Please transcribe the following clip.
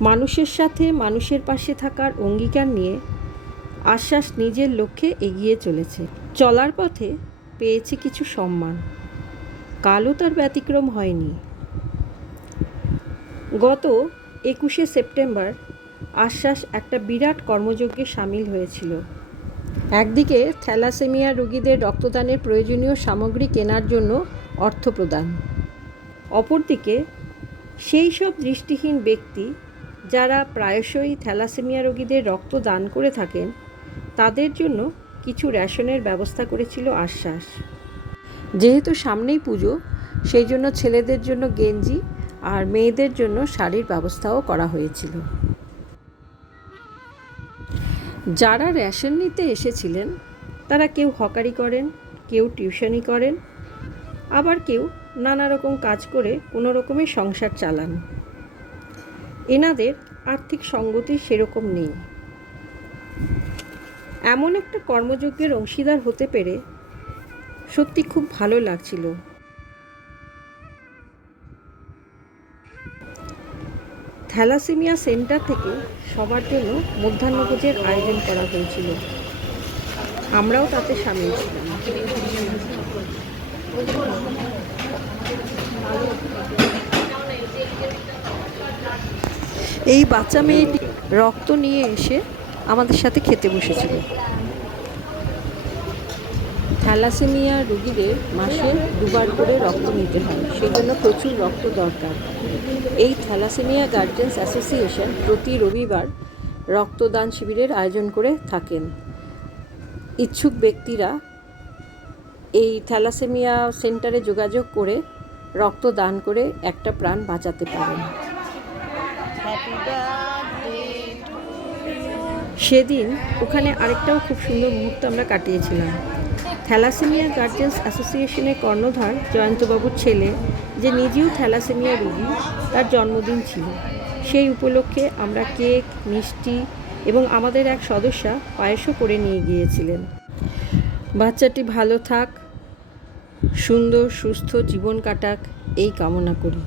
মানুষের সাথে মানুষের পাশে থাকার অঙ্গীকার নিয়ে আশ্বাস নিজের লক্ষ্যে এগিয়ে চলেছে। চলার পথে পেয়েছে কিছু সম্মান, কালও তার ব্যতিক্রম হয়নি। গত 21শে সেপ্টেম্বর আশ্বাস একটা বিরাট কর্মযজ্ঞে সামিল হয়েছিল। একদিকে থ্যালাসেমিয়া রোগীদের রক্তদানের প্রয়োজনীয় সামগ্রী কেনার জন্য অর্থ প্রদান, অপরদিকে সেই সব দৃষ্টিহীন ব্যক্তি যারা প্রায়শই থ্যালাসেমিয়া রোগীদের রক্ত দান করে থাকেন তাদের জন্য কিছু রেশনের ব্যবস্থা করেছিল আশ্বাস। যেহেতু সামনেই পুজো, সেই জন্য ছেলেদের জন্য গেঞ্জি আর মেয়েদের জন্য শাড়ির ব্যবস্থাও করা হয়েছিল। যারা রেশন নিতে এসেছিলেন তারা কেউ হকারি করেন, কেউ টিউশনি করেন, আবার কেউ নানা রকম কাজ করে কোনো রকমে সংসার চালান। এনাদের আর্থিক সঙ্গতি সেরকম নেই। এমন একটা কর্মযজ্ঞের অংশীদার হতে পেরে সত্যি খুব ভালো লাগছিল। থ্যালাসেমিয়া সেন্টার থেকে সবার জন্য মধ্যাহ্নভোজের আয়োজন করা হয়েছিল, আমরাও তাতে সামিল ছিলাম। এই বাচ্চা মেয়েটি রক্ত নিয়ে এসে আমাদের সাথে খেতে বসেছিল। থ্যালাসেমিয়া রোগীদের মাসে 2বার করে রক্ত নিতে হয়, সেজন্য প্রচুর রক্ত দরকার। এই থ্যালাসেমিয়া গার্জিয়ানস অ্যাসোসিয়েশন প্রতি রবিবার রক্তদান শিবিরের আয়োজন করে থাকেন। ইচ্ছুক ব্যক্তিরা এই থ্যালাসেমিয়া সেন্টারে যোগাযোগ করে রক্ত দান করে একটা প্রাণ বাঁচাতে পারেন। সেদিন ওখানে আরেকটাও খুব সুন্দর মুহূর্ত আমরা কাটিয়েছিলাম। থ্যালাসেমিয়া গার্জিয়ানস অ্যাসোসিয়েশনের কর্ণধার জয়ন্তবাবুর ছেলে, যে নিজেও থ্যালাসেমিয়া রোগী, তার জন্মদিন ছিল। সেই উপলক্ষে আমরা কেক, মিষ্টি এবং আমাদের এক সদস্যা পায়েসও করে নিয়ে গিয়েছিলেন। বাচ্চাটি ভালো থাক, সুন্দর সুস্থ জীবন কাটাক, এই কামনা করি।